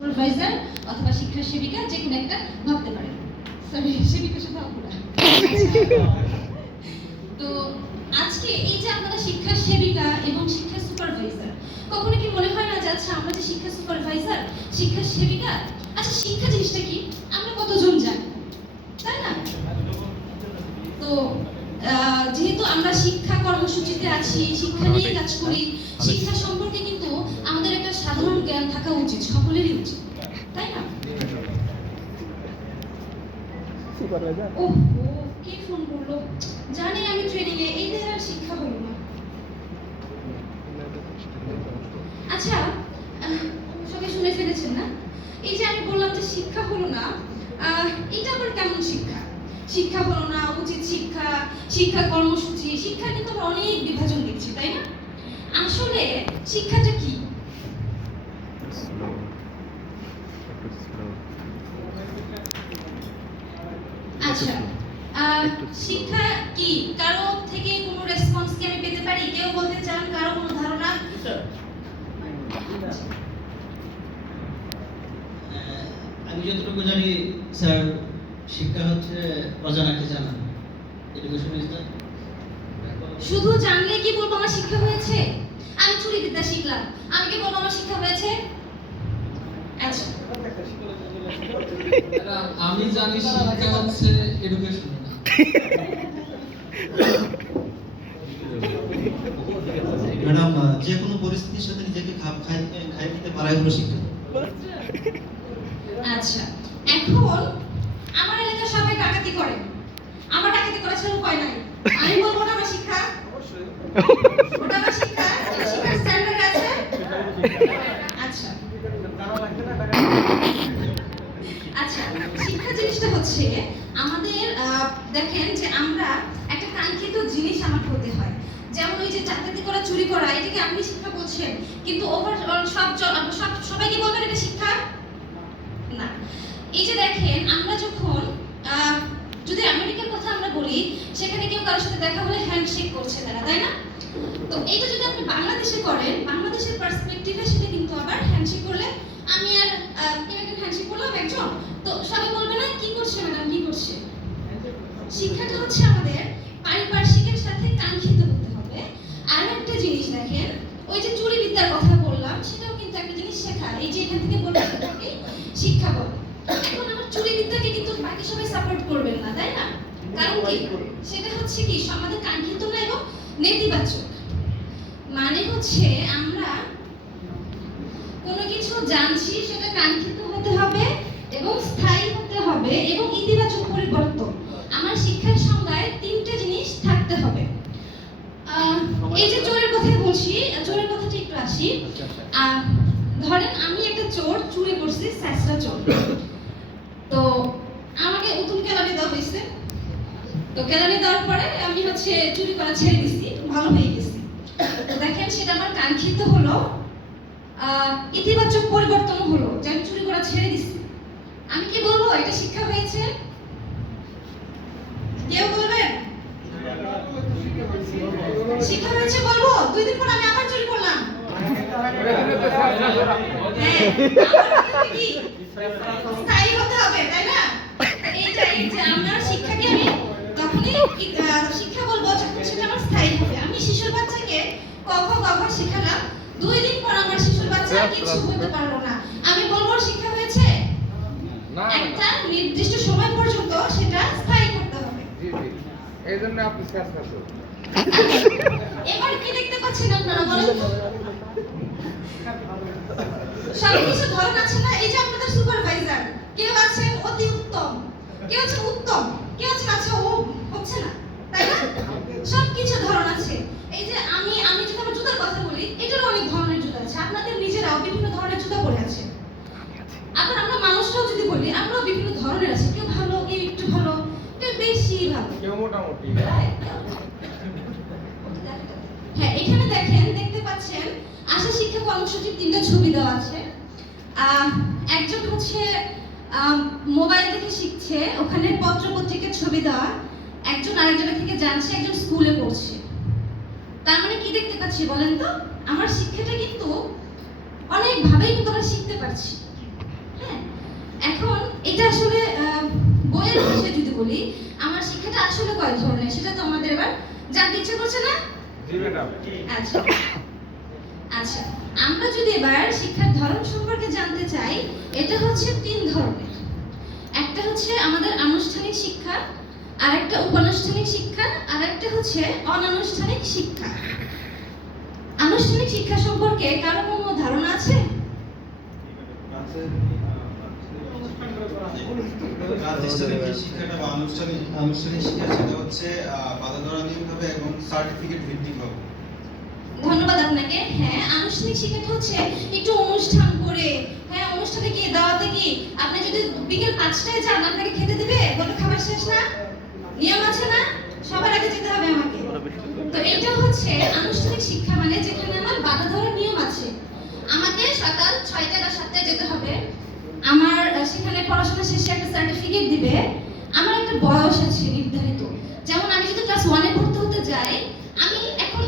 Supervisor অথবা শিক্ষা সেবিকা যে কোনো একটা ভাবতে সরি সেবিকার সাথে অপরা তো আজকে এই যে আপনারা শিক্ষা সেবিকা এবং শিক্ষা সুপারভাইজার কখনো কি মনে হয় না যে আচ্ছা আমরা যে শিক্ষা সুপারভাইজার শিক্ষা সেবিকা আচ্ছা শিক্ষা জিনিসটা কি? আমরা কতজন জানি? তাই না? তো আহ, যেহেতু আমরা শিক্ষা কর্মসূচিতে আছি শিক্ষা নিয়ে কাজ করি শিক্ষা সম্পর্কে সাধারণ জ্ঞান থাকা উচিত সকলেরই উচিত তাই না? ওহ কে ফোন করল? জানি আমি ট্রেনিং এ এই আর শিক্ষা হলো না। আচ্ছা সবাই শুনে ফেলেছেন না? এই যে আমি বললাম যে শিক্ষা হলো না এটা আবার কেমন শিক্ষা? শিক্ষা হলো না উচিত শিক্ষা শিক্ষা কর্মসূচি শিক্ষা কিন্তু আমরা অনেক বিভাজন দেখছি তাই না? আসলে শিক্ষাটা কি? আচ্ছা শিক্ষা কি কারও থেকে কোনো রেসপন্স কি আমি পেতে পারি? কেউ বলতে চান কারও কোনো ধারণা? আমি যতটুকু জানি স্যার শিক্ষা হচ্ছে অজানাকে জানা। এডুকেশন ইজ দ্য শুধু জানলে কি বলব আমার শিক্ষা হয়েছে? আমি চুরি বিদ্যা শিখলাম। আমি কি বলব আমার শিক্ষা হয়েছে আচ্ছা আমি জানি শিক্ষা হচ্ছে এডুকেশন ম্যাডাম যে কোনো পরিস্থিতির সাথে নিজেকে খাপ খাই খাই নিতে পারাই হলো শিক্ষা। আচ্ছা এখন আমার এলাকার সবাই ডাকাতি করে। আমার ডাকাতি করার ছাড়া উপায় নাই। আমি বলব না আমার শিক্ষা। ওটা আমার শিক্ষা। শিক্ষার স্ট্যান্ডার্ড আছে। দেখেন যে আমরা একটা কাঙ্ক্ষিত জিনিস আমার হতে হয়। যেমন ওই যে চাকরি করা, চুরি করা এটাকে আপনি শিক্ষা বলছেন কিন্তু ওভার সব সব সবাই কি বলবেন এটা শিক্ষা? না। এই যে দেখেন, আমরা যখন যদি আমেরিকার কথা আমরা বলি, সেখানে কেউ কারোর সাথে দেখা হলে হ্যান্ডশেক করছে তারা, তাই না? তো এইটা যদি আপনি বাংলাদেশে করেন, বাংলাদেশের পার্সপেক্টিভে সেটা কিন্তু আবার হ্যান্ডশেক করলে, আমি আর কেউ একজন হ্যান্ডশেক করলাম একজন, তো সবাই বলবে না, কি করছে ম্যাডাম? কি করছে? শিক্ষাটা হচ্ছে আমাদের পারিপার্শ্বিকের সাথে কাঙ্ক্ষিত হতে হবে। আর একটা জিনিস দেখেন, ওই যে চুরি বিদ্যার কথা বললাম, সেটাও কিন্তু একটা জিনিস শেখা এই যে এখান থেকে বললাম এটাকে শিক্ষা বল। এখন আমার চুরি বিদ্যাকে কিন্তু বাকি সবাই সাপোর্ট করবেন না, তাই না? কারণ কি? সেটা হচ্ছে কি আমাদের কাঙ্ক্ষিত না এবং নেতিবাচক। মানে হচ্ছে আমরা কোনো কিছু জানছি, সেটা কাঙ্ক্ষিত হতে হবে এবং স্থায়ী হতে হবে এবং ইতিবাচক শিক্ষার সংজ্ঞায় তিনটে জিনিস থাকতে হবে। এই যে চোরের কথা বলছি চোরের কথাটা একটু আসি। ধরেন আমি একটা চোর চুরি করছি স্যাসরা চোর। তো আমাকে উতুম কেলানি দেওয়া হয়েছে। তো কেলানি দেওয়ার পরে আমি হচ্ছে চুরি করা ছেড়ে দিছি ভালো হয়ে গেছি। তো দেখেন সেটা আমার কাঙ্ক্ষিত হলো আহ, ইতিবাচক পরিবর্তন হলো যে আমি চুরি করা ছেড়ে দিছি আমি কি বলব এটা শিক্ষা হয়েছে কেউ বলবেন শিক্ষা হয়েছে বলব দুই দিন পর আমি আবার চুরি করলাম হ্যাঁ, আমার কি স্থায়ী হতে হবে তাই না এইটা এই যে আমার শিক্ষাকে আমি তখনই কি- আহ, শিক্ষা বলব যখন সেটা আমার স্থায়ী হবে আমি শিশুর বাচ্চাকে ক খ গ ঘ শেখালাম দুই দিন পর আমার শিশুর বাচ্চা কিছু হতে পারল না। আমি বলব শিক্ষা হয়েছে? একটা নির্দিষ্ট সময় পর্যন্ত সেটা স্থায়ী করতে হবে। এই জন্য আপনি শেষ করছেন এবার কি দেখতে পাচ্ছেন আপনারা বলেন? সবকিছু ধরন আছে না? এই যে আপনাদের সুপারভাইজার কেউ আছেন অতি উত্তম কেউ আছেন উত্তম কেউ আছেন আচ্ছা ও হচ্ছে না। তাই না? সবকিছু ধরন আছে। এই যে আমি আমি যদি আমার জুতার কথা বলি এটার অনেক ধরনের জুতা আছে। আপনাদের নিজেরাও বিভিন্ন ধরনের জুতা পরে আছে। আবার আমরা মানুষরাও যদি বলি আমরাও বিভিন্ন ধরনের আছে। কেউ ভালো কেউ একটু ভালো কেউ বেশি ভালো কেউ মোটামুটি। হ্যাঁ এখানে দেখেন দেখতে পাচ্ছেন আশা শিক্ষা কর্মসূচির তিনটা ছবি দেওয়া আছে। আহ, একজন হচ্ছে মোবাইল থেকে শিখছে ওখানে পত্র পত্রিকার ছবি দেওয়া। একজন আরেকজনের থেকে জানছে একজন স্কুলে পড়ছে। তার মানে কি দেখতে পাচ্ছি বলেন তো? আমার শিক্ষাটা কিন্তু অনেক ভাবেই কিন্তু আমরা শিখতে পারছি। এখন এটা আসলে বইয়ের ভাষায় যদি বলি আমার শিক্ষাটা আসলে কয় ধরনের সেটা তো আমাদের এবার জানতে ইচ্ছে করছে না। আচ্ছা। আচ্ছা আমরা যদি এবার শিক্ষার ধরন সম্পর্কে জানতে চাই এটা হচ্ছে তিন ধরনের। একটা হচ্ছে আমাদের আনুষ্ঠানিক শিক্ষা আর একটা উপানুষ্ঠানিক শিক্ষা আর একটা হচ্ছে অনানুষ্ঠানিক শিক্ষা। আনুষ্ঠানিক শিক্ষা সম্পর্কে কারও কোনো ধারণা আছে? ধন্যবাদ আপনাকে। হ্যাঁ আনুষ্ঠানিক হচ্ছে একটু অনুষ্ঠান করে হ্যাঁ অনুষ্ঠানে দাওয়াতে কি আপনি যদি বিকেল পাঁচটায় যান, আপনাকে খেতে দেবে? খাবার শেষ না নিয়ম আছে না সবার আগে যেতে হবে আমাকে তো এটা হচ্ছে আনুষ্ঠানিক শিক্ষা মানে যেখানে আমার বাধা ধরার নিয়ম আছে। আমাকে সকাল ছয়টা বা সাতটায় যেতে হবে। আমার সেখানে পড়াশোনা শেষে একটা সার্টিফিকেট দিবে। আমার একটা বয়স আছে নির্ধারিত। যেমন আমি যদি ক্লাস ওয়ানে ভর্তি হতে যাই আমি এখন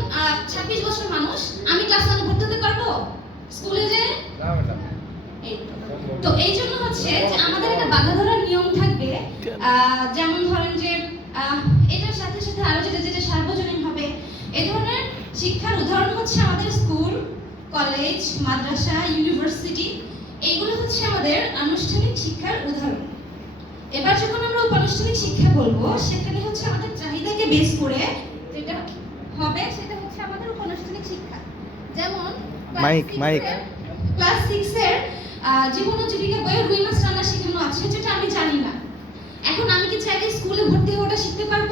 ছাব্বিশ বছর মানুষ আমি ক্লাস ওয়ানে ভর্তি হতে পারব? স্কুলে যে? তো। এই জন্য হচ্ছে যে আমাদের একটা বাধা ধরার নিয়ম থাকবে। আহ, যেমন ধরেন যে আহ, এটার সাথে সাথে আরও যেটা যেটা সার্বজনীন হবে এই ধরনের শিক্ষার উদাহরণ হচ্ছে আমাদের স্কুল কলেজ মাদ্রাসা ইউনিভার্সিটি এইগুলো হচ্ছে আমাদের আনুষ্ঠানিক শিক্ষার উদাহরণ। এবার যখন আমরা উপানুষ্ঠানিক শিক্ষা বলব সেখানে হচ্ছে আমাদের চাহিদাকে বেস করে যেটা হবে সেটা হচ্ছে আমাদের উপানুষ্ঠানিক শিক্ষা। যেমন মাইক, মাইক। ক্লাস সিক্স এর জীবন ও জীবিকা বইয়ে রুই মাছ রান্না শেখানো আছে যেটা আমি জানি না। এখন আমি কি চাইলে স্কুলে ভর্তি হওয়াটা শিখতে পারব?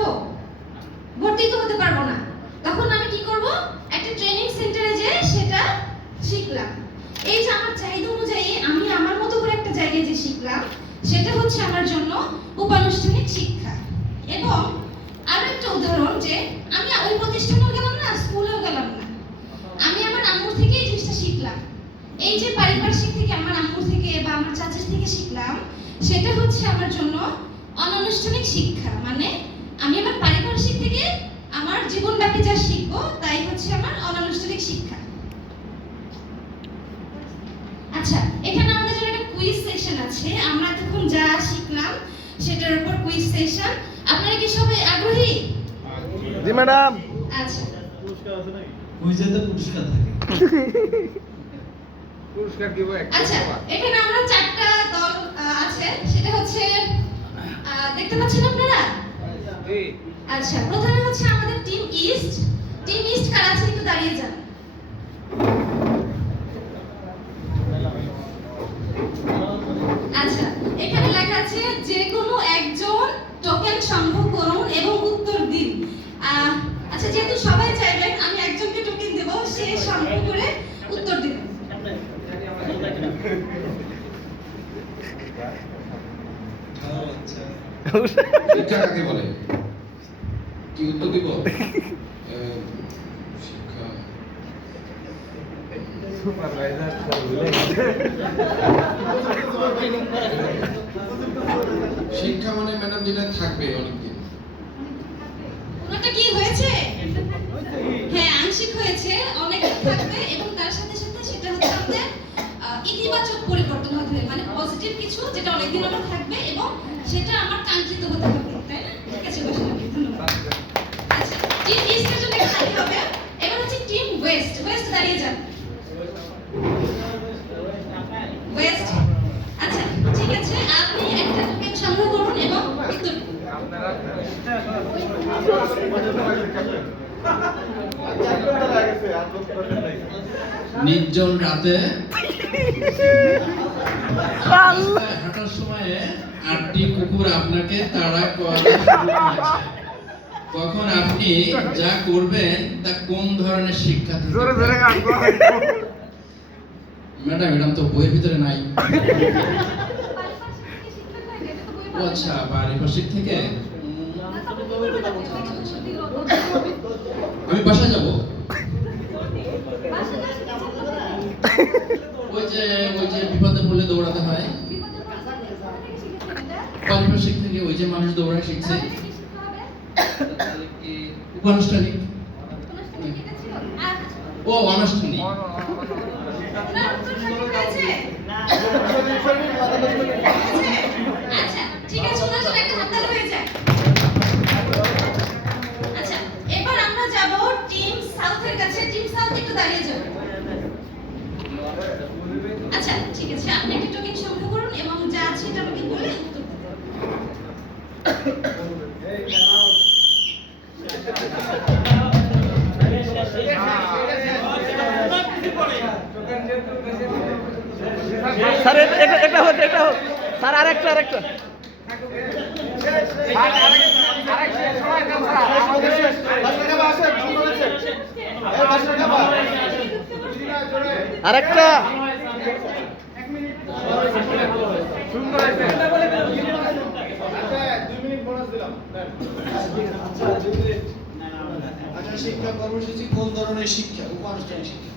ভর্তি তো হতে পারব না। তখন আমি করব। একটা ট্রেনিং সেন্টারে যে সেটা শিখলাম। এই যে আমার চাহিদা অনুযায়ী আমি আমার মতো করে একটা জায়গায় যে শিখলাম, সেটা হচ্ছে আমার জন্য উপানুষ্ঠানিক শিক্ষা। এবং আরও একটা উদাহরণ যে আমি ওই প্রতিষ্ঠানেও গেলাম না, স্কুলেও গেলাম না। আমি আমার আম্মুর থেকে এই জিনিসটা শিখলাম। এই যে পারিপার্শ্বিক থেকে আমার আম্মুর থেকে বা আমার চাচির থেকে শিখলাম, সেটা হচ্ছে আমার জন্য অনানুষ্ঠানিক শিক্ষা মানে আমি আমার পারিপার্শ্বিক থেকে আমার জীবনব্যাপী যা শিখব তাই হচ্ছে আমার অনানুষ্ঠানিক শিক্ষা। আচ্ছা এখানে আমাদের জন্য একটা কুইজ সেশন আছে। আমরা এতক্ষণ যা শিখলাম সেটার উপর কুইজ সেশন আপনারা কি সবাই আগ্রহী? জি ম্যাডাম। আচ্ছা। কুইজে তো পুরস্কার থাকে। পুরস্কার দিব আচ্ছা এখানে আমরা চারটা দল আছে। সেটা হচ্ছে আহ, দেখতে পাচ্ছেন আপনারা? আচ্ছা প্রথমে হচ্ছে টিম ইস্ট কারা আছে দাঁড়িয়ে যান। আচ্ছা এখানে লেখা আছে যে কোনো একজন টোকেন সংগ্রহ করুন এবং উত্তর দিন। আহ, আচ্ছা যেহেতু সবাই চাইবেন আমি একজনকে টোকেন দেব সে সংগ্রহ করে উত্তর শিক্ষা কাকে বলে? কি উত্তর দিব আহ, শিক্ষা সুপারভাইজার শিক্ষা মানে ম্যাডাম যেটা থাকবে অনেকদিন। ওনাটা কি হয়েছে? হ্যাঁ আংশিক হয়েছে অনেক থাকবে এবং তার সাথে সাথে সেটা হচ্ছে আমাদের ইতিবাচক পরিবর্তন হতে হবে। মানে পজিটিভ কিছু যেটা অনেকদিন আমার থাকবে এবং সেটা আমার কাঙ্ক্ষিত হতে হবে। তাই না? ঠিক আছে, বসে। ধন্যবাদ আচ্ছা টিম ইস্টের জন্য খালি হবে, এবার হচ্ছে টিম ওয়েস্ট ওয়েস্ট দাঁড়িয়ে যান ওয়েস্ট আচ্ছা ঠিক আছে আপনি একটা টোকেন সংগ্রহ করুন এবং উত্তর দিন। আপনারা নির্জন রাতে হাঁটার সময়ে আটটি কুকুর আপনাকে তাড়া তখন আপনি যা করবেন তা কোন ধরনের শিক্ষা ম্যাডাম ম্যাডাম তো বইয়ের ভিতরে নাই ও আচ্ছা পারিপার্শ্বিক থেকে আমি বাসায় যাব ওই যে ওই যে বিপদে পড়লে দৌড়াতে হয়। পারিপার্শ্বিক থেকে ওই যে মানুষ দৌড়া শিখছে। উপানুষ্ঠানিক ও অনানুষ্ঠানিক স্যার এটা এটা হোক এটা হোক স্যার আরেকটা আরেকটা আরেকটা আচ্ছা শিক্ষা কর্মসূচি কোন ধরনের শিক্ষা উপানুষ্ঠানিক শিক্ষা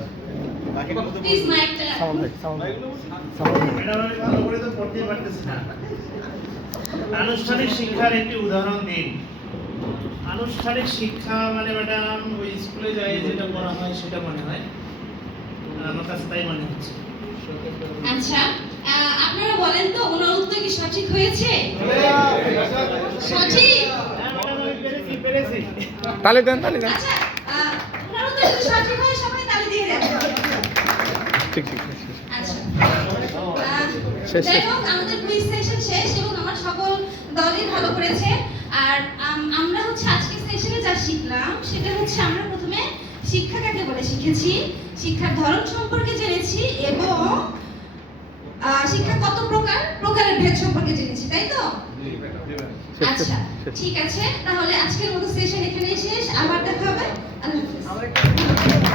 Please, মাইকটা sound like sound like sound আনুষ্ঠানিক শিক্ষার একটি উদাহরণ দিন। আনুষ্ঠানিক শিক্ষা মানে ম্যাডাম ওই স্কুলে যাই যেটা পড়া হয় সেটা মনে হয়। আমার কাছে তাই মনে হচ্ছে। আচ্ছা আপনারা বলেন তো ওনার উত্তর কি সঠিক হয়েছে? সঠিক? হ্যাঁ, ম্যাডাম, আমি পেরেছি পেরেছি। তালি দেন তালি দেন। আচ্ছা ওনার উত্তর সঠিক ঠিক ঠিক। আচ্ছা। আহ, শেষ, যাই হোক আমাদের কুইজ সেশন শেষ এবং আমার সকল দলই ভালো করেছে। আর আমরা হচ্ছে আজকে সেশনে যা শিখলাম সেটা হচ্ছে আমরা প্রথমে শিক্ষা কাকে বলে শিখেছি। শিক্ষার ধরন সম্পর্কে জেনেছি এবং আহ, শিক্ষা কত প্রকার? প্রকারের ভেদ সম্পর্কে জেনেছি তাই তো? আচ্ছা ঠিক আছে। তাহলে আজকের মতো সেশন এখানেই শেষ। আবার দেখা হবে। আল্লাহ হাফেজ।